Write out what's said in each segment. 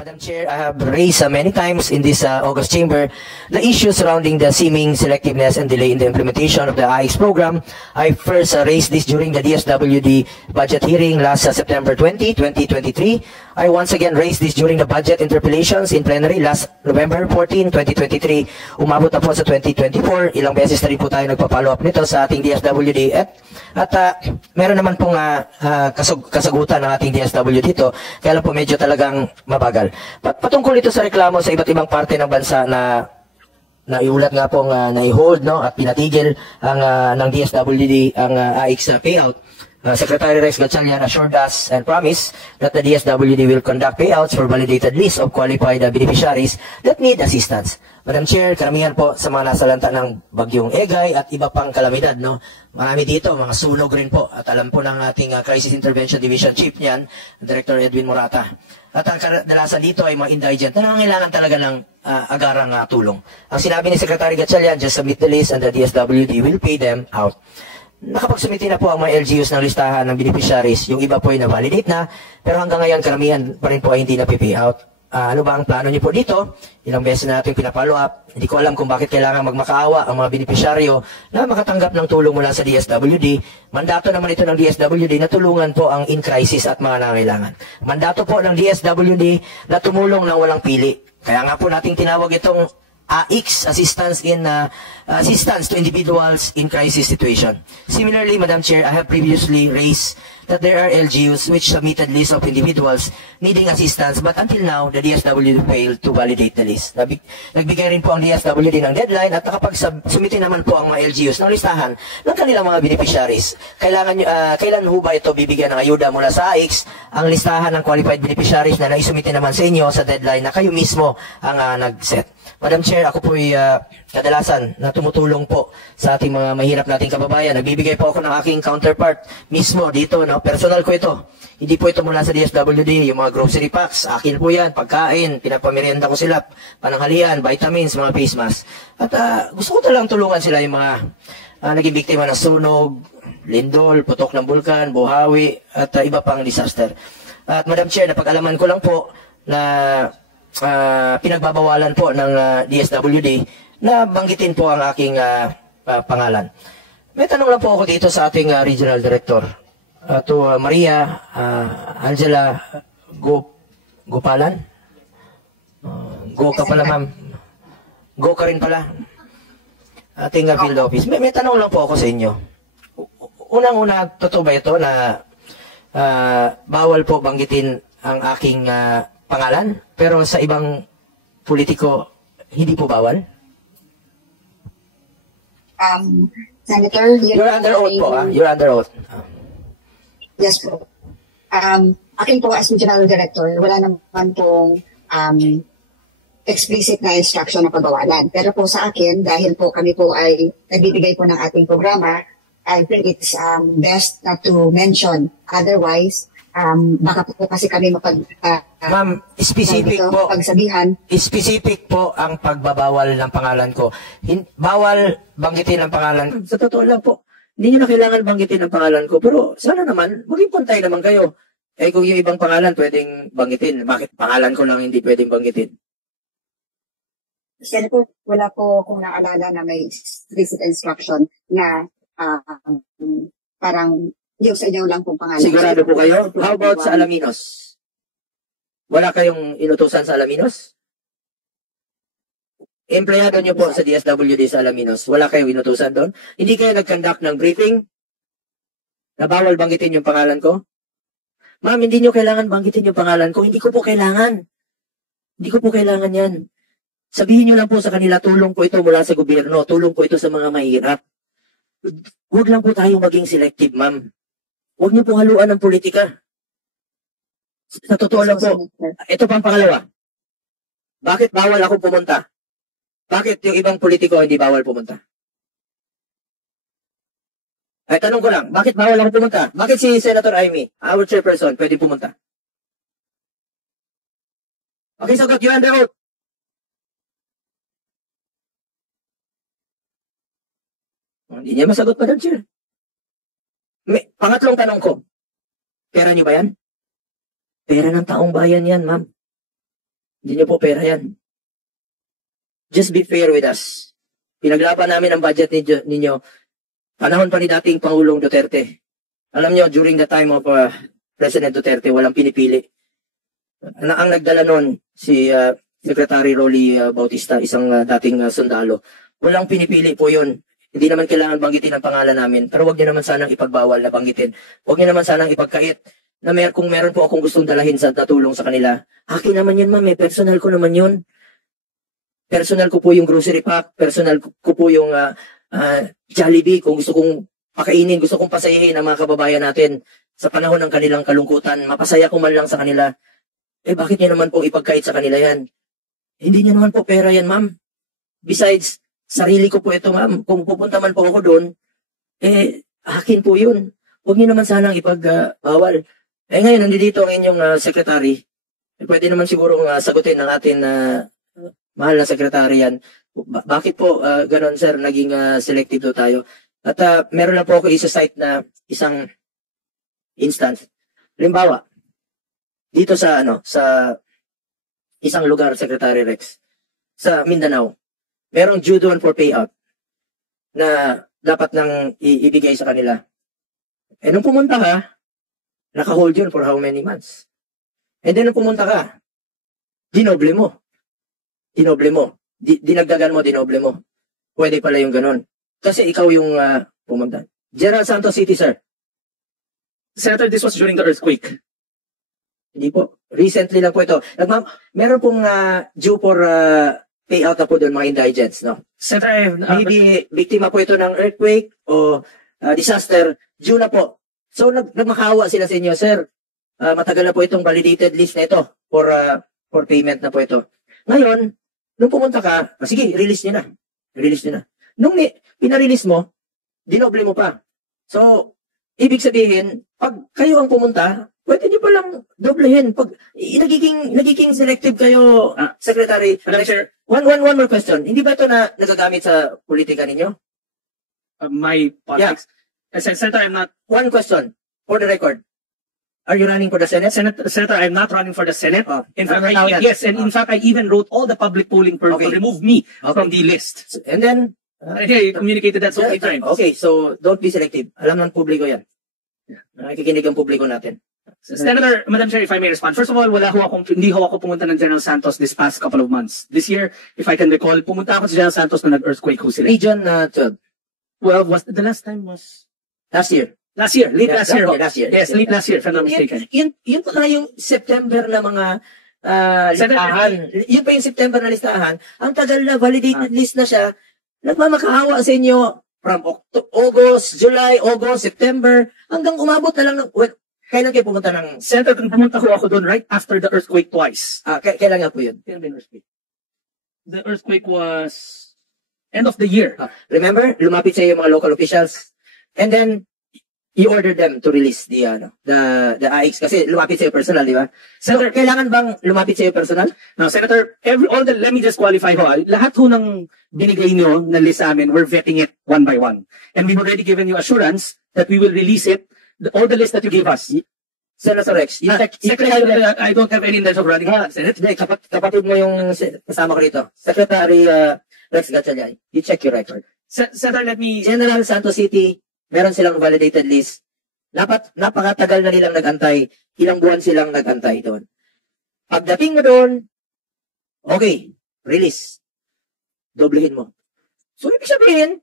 Madam Chair, I have raised many times in this August chamber the issue surrounding the seeming selectiveness and delay in the implementation of the IX program. I first raised this during the DSWD budget hearing last September 20, 2023. I once again raised this during the budget interpellations in plenary last November 14, 2023. Umabot na po sa 2024. Ilang beses na rin po tayo nagpa-follow up nito sa ating DSWD at meron naman pong kasagutan ng ating DSWD dito. Kaya lang po medyo talagang mabagal. Patungkol ito sa reklamo sa iba't ibang parte ng bansa na iulat nga pong na-hold at pinatigil ng DSWD ang AIX payout. Secretary Rex Gatchalian assured us and promised that the DSWD will conduct payouts for validated list of qualified beneficiaries that need assistance. Madam Chair, karamihan po sa mga nasalanta ng bagyong Egay at iba pang kalamidad, marami dito, mga sunog rin po. At alam po ng ating Crisis Intervention Division Chief niyan, Director Edwin Morata. At ang kadalasan dito ay mga indigent na nangangailangan talaga ng agarang tulong. Ang sinabi ni Secretary Gatchalian, just submit the list and the DSWD will pay them out. Nakapagsumiti na po ang mga LGUs ng listahan ng beneficiaries. Yung iba po ay na-validate na, pero hanggang ngayon karamihan pa rin po ay hindi na-pay out. Ano ba ang plano niyo po dito? Ilang beses na natin pinapollow up. Hindi ko alam kung bakit kailangan magmakaawa ang mga beneficiaryo na makatanggap ng tulong mula sa DSWD. Mandato naman ito ng DSWD na tulungan po ang in-crisis at mga nangangailangan. Mandato po ng DSWD na tumulong ng walang pili. Kaya nga po nating tinawag itong AIX, assistance to individuals in crisis situation. Similarly, Madam Chair, I have previously raised that there are LGUs which submitted lists of individuals needing assistance, but until now, the DSWD failed to validate the list. Nagbigay rin po ang DSWD ng deadline at nakapag-submit naman po ang mga LGUs ng listahan ng kanilang mga beneficiaries. Kailan ho ba ito bibigyan ng ayuda mula sa AIX ang listahan ng qualified beneficiaries na naisumite naman sa inyo sa deadline na kayo mismo ang nag-set? Madam Chair, ako po ay kadalasan na tumutulong po sa ating mga mahirap nating kababayan. Nagbibigay po ako ng aking counterpart mismo dito. Personal ko ito. Hindi po ito mula sa DSWD. Yung mga grocery packs, akin po yan. Pagkain, pinapamerienda ko sila. Pananghalian, vitamins, mga face mask. At gusto ko talang tulungan sila yung mga naging biktima ng sunog, lindol, putok ng bulkan, buhawi, at iba pang disaster. At Madam Chair, napag-alaman ko lang po na pinagbabawalan po ng DSWD na banggitin po ang aking pangalan. May tanong lang po ako dito sa ating Regional Director. To Maria Angela Gopalan. Go ka pala, ma'am. Go ka rin pala. Ating field office. May tanong lang po ako sa inyo. Unang-una, totoo ba ito na bawal po banggitin ang aking pangalan, pero sa ibang politiko, hindi po bawal? Senator, you're under oath po, You're under oath. Yes po. Akin po as Regional Director, wala naman pong explicit na instruction na pagbawalan. Pero po sa akin, dahil po kami po ay nagbibigay po ng ating programa, I think it's best not to mention. Otherwise, baka po kasi kami Ma'am, specific po. Pagsabihan. Specific po ang pagbabawal ng pangalan ko. Bawal banggitin ang pangalan. Sa totoo lang po, hindi nyo na kailangan banggitin ang pangalan ko. Pero sana naman, maging pantay naman kayo. Kung yung ibang pangalan pwedeng banggitin, bakit pangalan ko lang hindi pwedeng banggitin? Kasi po, wala po kung naalala na may explicit instruction na parang yung sa inyo lang pong pangalan. Sigurado po kayo? How about sa Alaminos? Wala kayong inutusan sa Alaminos? Empleyado nyo po sa DSWD sa Alaminos. Wala kayong inutusan doon? Hindi kayo nag-conduct ng briefing? Na bawal banggitin yung pangalan ko? Ma'am, hindi nyo kailangan banggitin yung pangalan ko. Hindi ko po kailangan. Hindi ko po kailangan yan. Sabihin nyo lang po sa kanila, tulong ko ito mula sa gobyerno. Tulong ko ito sa mga mahirap. Huwag lang po tayong maging selective, ma'am. Huwag niyo pong haluan ng politika. Sa totoo lang po, ito pang pangalawa. Bakit bawal ako pumunta? Bakit yung ibang politiko hindi bawal pumunta? Ay, tanong ko lang, bakit bawal ako pumunta? Bakit si Senator Amy, our chairperson, pwede pumunta? Okay, sagot, you under oath. Hindi niya masagot pa doon, Chair. Pangatlong tanong ko, pera niyo ba yan? Pera ng taong bayan yan, ma'am. Hindi nyo po pera yan. Just be fair with us. Pinaglaban namin ang budget ninyo. Panahon pa ni dating Pangulong Duterte. Alam nyo, during the time of President Duterte, walang pinipili. Ang nagdala nun, si Secretary Rolly Bautista, isang dating sundalo. Walang pinipili po yun. Hindi naman kailangan banggitin ang pangalan namin, pero wag niyo naman sanang ipagbawal na banggitin. Wag niyo naman sanang ipagkait na kung meron po akong gustong dalahin sa natulong sa kanila. Akin naman yun, ma'am. Personal ko naman yun. Personal ko po yung grocery pack. Personal ko po yung Jollibee. Kung gusto kong pakainin, gusto kong pasayahin ang mga kababayan natin sa panahon ng kanilang kalungkutan. Mapasaya ko man lang sa kanila. Bakit niyo naman po ipagkait sa kanila yan? Hindi niyo naman po pera yan, ma'am. Besides, sarili ko po ito, ma'am. Kung pupunta man po ako doon, akin po yun. Huwag niyo naman sanang ipagbawal. Ngayon, nandito ang inyong secretary. Pwede naman siguro sagutin ng atin mahal na secretary yan. Bakit po ganon, sir, naging selective do tayo? At meron lang po ako isa-cite na isang instance. Halimbawa, dito sa isang lugar, Secretary Rex, sa Mindanao, merong due doon for payout na dapat nang ibigay sa kanila. Nung pumunta ka, naka-hold yun for how many months? And then nung pumunta ka, dinoble mo. Dinagdagan mo, dinoble mo. Pwede pala yung ganon. Kasi ikaw yung pumunta. General Santos City, sir. Senator, this was during the earthquake. Hindi po. Recently lang po ito. Meron pong due for payout na po doon, mga indigents, no? Senator, maybe biktima po ito ng earthquake o disaster, due na po. So, nagmakaawa sila sa inyo, sir. Matagal na po itong validated list na ito for payment na po ito. Ngayon, nung pumunta ka, sige, release nyo na. Nung pinarelease mo, dinoble mo pa. So, ibig sabihin, pag kayo ang pumunta, pwede nyo palang doblehin. Pag nagiging selective kayo, Secretary. Madam Chair, one more question. Hindi ba ito na nagagamit sa politika ninyo? my politics. Senator, I'm not. One question for the record. Are you running for the Senate? Senator, I'm not running for the Senate. Oh, in fact, in fact, I even wrote all the public polling to remove me from the list. And then, I communicated that so many times. Okay, so don't be selective. Alam ng publiko yan. Nakikinig ang publiko natin. Senator, Madam Chair, if I may respond. First of all, hindi ho ako pumunta ng General Santos this past couple of months. This year, if I can recall, pumunta ako sa General Santos na nag-earthquake ho sila. Region 12. Well, the last time was? Last year. Last year, late last year. Last year. Yes, late last year, if I'm not mistaken. Yun pa yung September na mga listahan. Yun pa yung September na listahan. Ang tagal na, validated list na siya. Nagmamakaawa sa inyo from August, July, August, September, hanggang umabot na lang ng, kailan kayo pumunta ng... Senator, pumunta ko ako doon right after the earthquake twice. Kailan nga po yun? Kailan ba yung earthquake? The earthquake was end of the year. Remember, lumapit sa iyo mga local officials, and then you ordered them to release the AX kasi lumapit sa iyo personal, di ba? Senator, kailangan bang lumapit sa iyo personal? No, Senator, let me just qualify ho. Lahat ho ng binigay nyo na list sa amin, we're vetting it one by one. And we've already given you assurance that we will release it, all the list that you gave us. Senator Rex, Secretary, I don't have any intention of running for Senate. Kapatid mo yung kasama ko rito. Secretary Rex Gatchalian, you check your record. Senator, let me... General Santos City, meron silang validated list. Napakatagal na nilang nag-antay. Ilang buwan silang nag-antay doon. Pagdating mo doon, okay, release. Doblehin mo. So, ibig sabihin,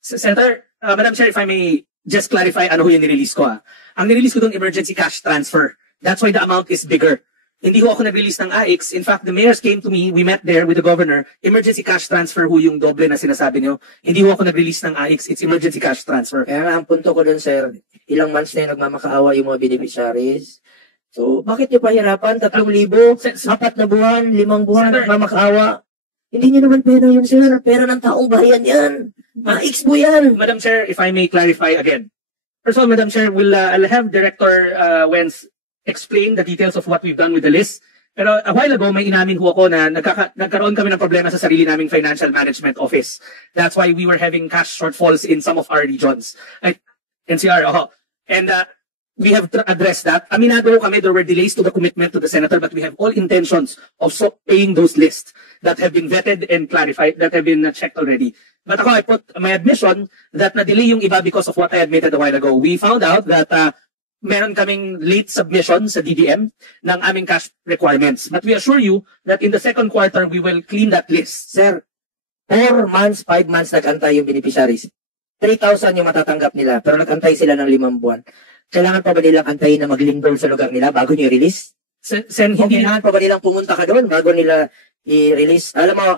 Senator, Madam Chair, if I may just clarify ano yung nirelease ko. Ang nirelease ko doon, emergency cash transfer. That's why the amount is bigger. Hindi ho ako nag-release ng AX. In fact, the mayors came to me, we met there with the governor. Emergency cash transfer ho yung doble na sinasabi nyo. Hindi ho ako nag-release ng AX. It's emergency cash transfer. Kaya nga, ang punto ko doon, sir, ilang months na yung nagmamakaawa yung mga beneficiaries. So, bakit nyo pahirapan? 3,000, 4 na buwan, 5 buwan, nagmamakaawa. Hindi nyo naman pera yun, sir. Pera ng taong bayan yan. AX po yan. Madam Chair, if I may clarify again. First of all, Madam Chair, I'll have Director Wenz explain the details of what we've done with the list. Pero a while ago, may inamin ho ako na nagkaroon kami ng problema sa sarili naming financial management office. That's why we were having cash shortfalls in some of our regions. NCR, And we have addressed that. Aminado kami, there were delays to the commitment to the senator, but we have all intentions of paying those lists that have been vetted and clarified, that have been checked already. But ako, I put my admission that na-delay yung iba because of what I admitted a while ago. We found out that meron kaming late submission sa DBM ng aming cash requirements. But we assure you that in the second quarter, we will clean that list. Sir, 4 months, 5 months nag-antay yung beneficiaries. 3,000 yung matatanggap nila, pero nag-antay sila ng 5 buwan. Kailangan pa ba nilang antayin na mag-lindol sa lugar nila bago nyo i-release? Sen, hindi kailangan pa ba nilang pumunta ka doon bago nila i-release? Alam mo,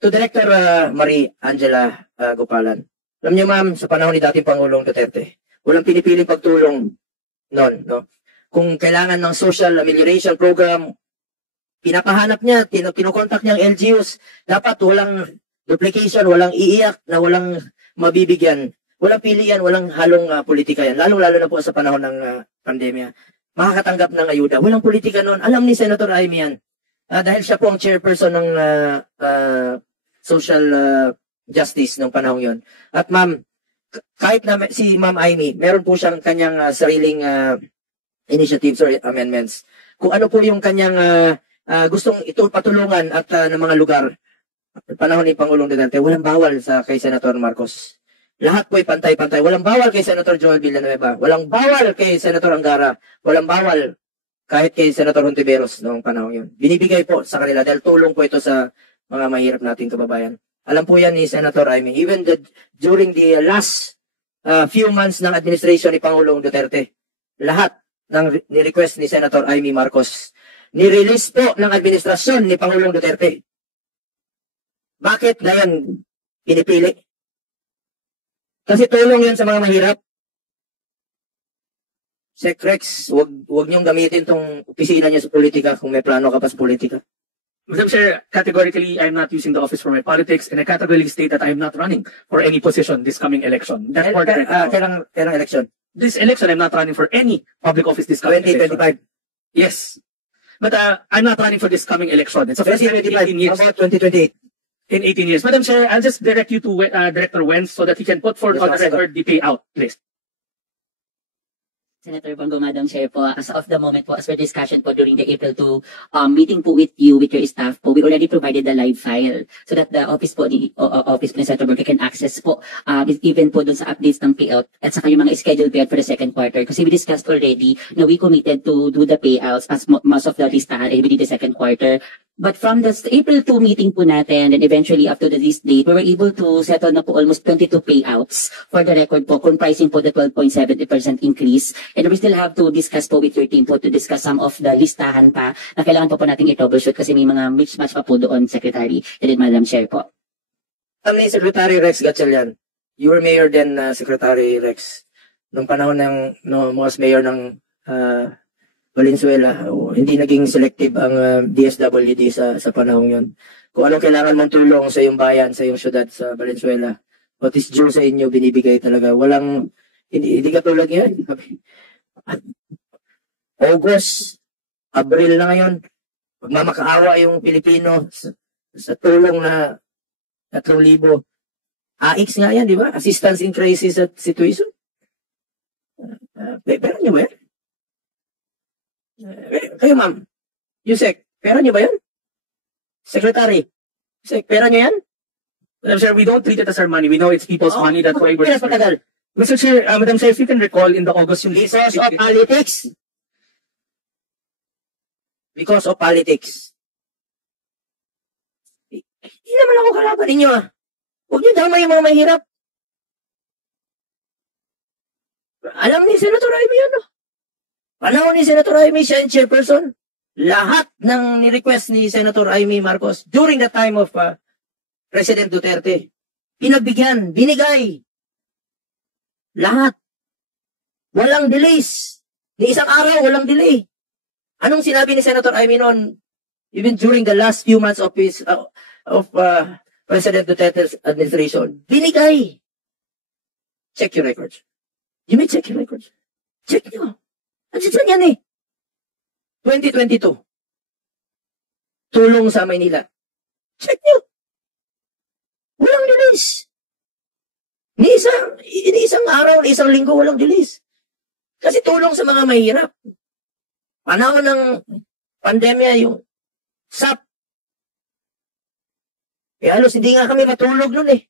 to Director Marie Angela Gopalan, alam niyo ma'am, sa panahon ni dating Pangulong Duterte, walang pinipiling pagtulong noon, no? Kung kailangan ng social amelioration program, pinapahanap niya, kinukontak niya ang LGUs, dapat walang duplication, walang iiyak, na walang mabibigyan, walang pilian, walang halong politika yan, lalong-lalo na po sa panahon ng pandemya. Makakatanggap ng ayuda, walang politika noon. Alam ni Senator Amy yan. Dahil siya po ang chairperson ng social justice ng panahon yon. At ma'am, kahit na si Ma'am Amy, meron po siyang kanyang sariling initiatives or amendments. Kung ano po yung kanyang gustong ito patulungan at ng mga lugar, panahon ni Pangulong Duterte, walang bawal kay Senator Marcos. Lahat po ay pantay-pantay. Walang bawal kay Senator Joel Villanueva. Walang bawal kay Senator Angara. Walang bawal kahit kay Senator Hontiveros noong panahon yun. Binibigay po sa kanila dahil tulong po ito sa mga mahirap nating kababayan. Alam po yan ni Senator Amy. Even during the last few months ng administration ni Pangulong Duterte, lahat ng ni-request ni Senator Amy Marcos, ni-release po ng administrasyon ni Pangulong Duterte. Bakit na yan pinipili? Kasi tulong yan sa mga mahirap. Sec Rex, wag niyong gamitin tong opisina niya sa politika kung may plano ka pa sa politika. Madam Chair, categorically, I'm not using the office for my politics, and I categorically state that I am not running for any position this coming election. That's part of it. Kailang election? This election, I'm not running for any public office this coming 2025. election. Yes. But I'm not running for this coming election. It's a first time in 18 years. How about 2028? In 18 years. Madam Chair, I'll just direct you to Director Wenz so that he can put forth on the record the payout list. Senator Bongo, Madam Chair po, as of the moment po, as per discussion po during the April 2 meeting po with you, with your staff po, we already provided the live file so that the office po, office po ni Senator Bongo can access po, even po dun sa updates ng payout at saka yung mga scheduled payout for the second quarter. Kasi we discussed already na we committed to do the payouts as most of the listahan ay within the second quarter. But from the April 2 meeting po natin, and eventually after this date, we were able to settle na po almost 22 payouts for the record po, comprising po the 12.70% increase. And we still have to discuss po with your team po to discuss some of the listahan pa na kailangan po natin i-troubleshoot kasi may mga mismatch pa po doon, Secretary, and then Madam Chair po. Ni Secretary Rex Gatchalian, you were mayor then, Secretary Rex, nung panahon ng most mayor ng Valenzuela, hindi naging selective ang DSWD sa panahon yon. Kung anong kailangan mong tulong sa iyong bayan, sa iyong syudad sa Valenzuela, what is due sa inyo, binibigay talaga. Walang, hindi katulad yan. August, Abril na ngayon, magmamakaawa yung Pilipino sa tulong na 3,000. AIX nga yan, di ba? Assistance in Crisis at Situation. Pero nyo ba yan? Kayo ma'am, Yusek, pera nyo ba yan? Secretary, Yusek, pera nyo yan? Madam Chair, we don't treat it as our money. We know it's people's money. That's why we're... Patagal. Mr. Chair, Madam Chair, if you can recall in the August... Because of politics. Because of politics. Hindi naman ako kalaban ninyo ah. Huwag nyo damay yung mga mahirap. Alam ni Senator Amy yan no? Panahon ni Senator Amy, siya yung chairperson. Lahat ng ni-request ni Senator Amy Marcos during the time of President Duterte, pinagbigyan, binigay. Lahat. Walang delays. Ni isang araw, walang delay. Anong sinabi ni Senator Amy noon, even during the last few months of President Duterte's administration? Binigay. Check your records. You may check your records. Check nyo. Andiyan yan eh. 2022. Tulong sa Maynila. Check nyo. Walang delays. Ni isang araw, ni isang linggo, walang delays. Kasi tulong sa mga mahirap. Panahon ng pandemya, yung SAP. Halos hindi nga kami matulog nun eh.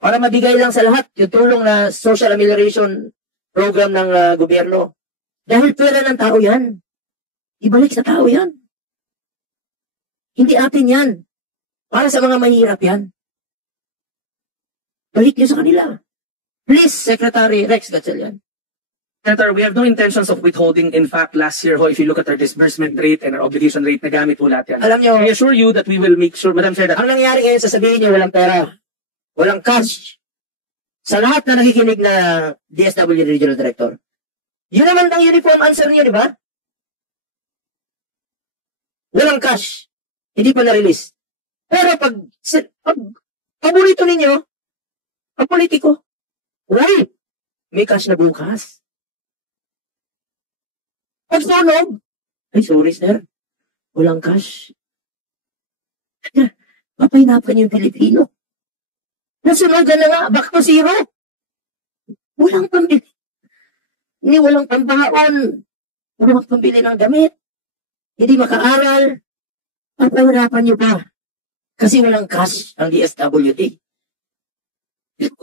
Para mabigay lang sa lahat yung tulong na social amelioration program ng gobyerno. Dahil pera ng tao yan. Ibalik sa tao yan. Hindi atin yan. Para sa mga mahirap yan. Balik niyo sa kanila. Please, Secretary Rex Gatchalian. Senator, we have no intentions of withholding. In fact, last year, if you look at our disbursement rate and our obligation rate, nagamit po lahat yan. Alam niyo, We assure you that we will make sure, Madam Chair, that ang nangyari ngayon, sasabihin niyo, walang pera. Walang cash. Sa lahat na nakikinig na DSWD Regional Director. Yun naman ang uniform answer niyo, di ba? Walang cash. Hindi pa na-release. Pero pag paborito ninyo, ang politiko, right, may cash na bukas. Pag sunog, ay sorry sir, walang cash. Papahinapan yung Pilipino. Nasunogan na nga, back to zero. Walang pambili. Hindi walang pambaon. Walang pambili ng damit. Hindi makaaral. Papahirapan nyo pa. Kasi walang cash ang DSWD.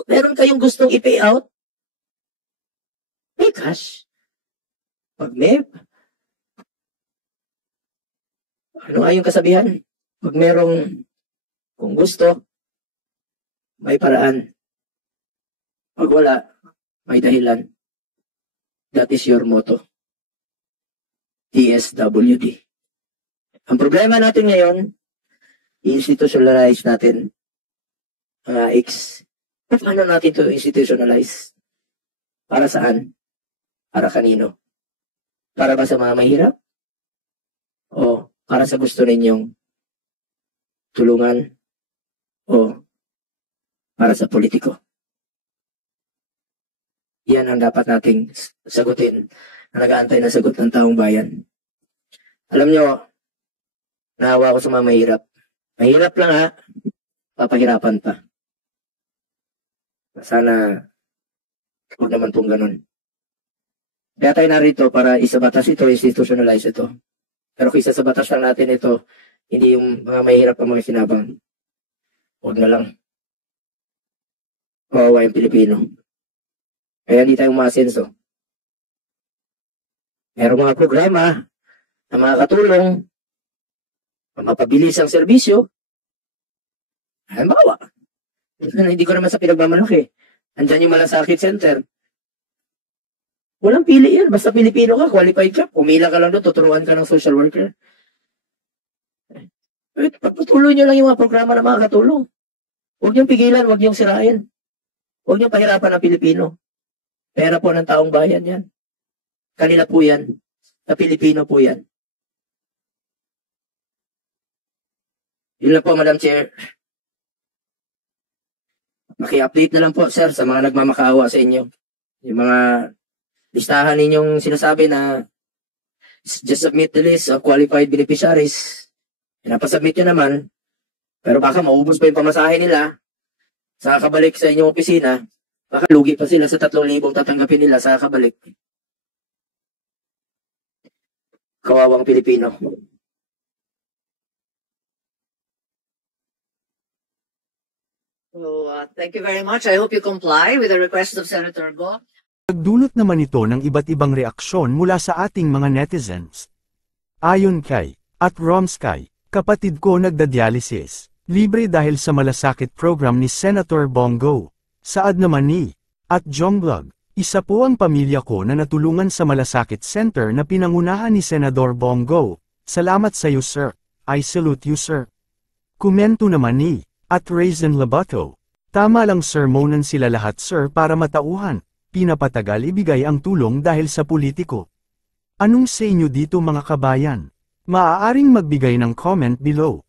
Meron kayong gustong i-pay out? May cash. Pag may, ano nga yung kasabihan? Pag merong, kung gusto, may paraan. Pag wala, may dahilan. That is your motto. DSWD. Ang problema natin ngayon, institutionalize natin ang AIX. Paano natin to institutionalize? Para saan? Para kanino? Para ba sa mga mahirap? O para sa gusto ninyong tulungan? O para sa politiko? Yan ang dapat nating sagutin na nag-aantay na sagot ng taong bayan. Alam nyo, nahawa ko sa mga mahirap. Mahirap lang ha, papahirapan pa. Sana huwag naman pong ganun. Kaya tayo narito para isabatas ito, institutionalize ito. Pero kung isa sa batas lang natin ito, hindi yung mga mahirap ang mga sinabang. Huwag na lang. Kawawa yung Pilipino. Kaya hindi tayo umasenso. Merong mga programa na makakatulong, mapabilis ang serbisyo. Halimbawa, hindi ko naman sa pinagmamalaki. Andyan yung Malasakit Center. Walang pili yan. Basta Pilipino ka, qualified ka. Umila ka lang doon, tuturuan ka ng social worker. Pagpatuloy nyo lang yung mga programa na makakatulong. Huwag niyong pigilan, huwag niyong sirain. Huwag niyong pahirapan ng Pilipino. Pera po ng taong bayan yan. Kanila po yan. Sa Pilipino po yan. Yun lang po, Madam Chair. Maki-update na lang po, sir, sa mga nagmamakaawa sa inyo. Yung mga listahan ninyong sinasabi na just submit the list of qualified beneficiaries. Pinapasubmit nyo naman, pero baka maubos pa yung pamasahe nila sa kabalik sa inyong opisina, baka lugi pa sila sa 3,000 tatanggapin nila sa kabalik. Kawawang Pilipino. So, thank you very much. I hope you comply with the request of Senator Go. Nagdulot naman ito ng iba't ibang reaksyon mula sa ating mga netizens. Ayon kay @Romsky, kapatid ko nagda-dialysis, libre dahil sa malasakit program ni Senator Bongo. Saad naman ni @Jongblog, isa po ang pamilya ko na natulungan sa malasakit center na pinangunahan ni Senador Bongo. Salamat sa iyo sir. I salute you sir. Komento naman ni @Raisin Labato, tama lang sermonan sila lahat sir para matauhan. Pinapatagal ibigay ang tulong dahil sa politiko. Anong sa inyo dito mga kabayan? Maaaring magbigay ng comment below.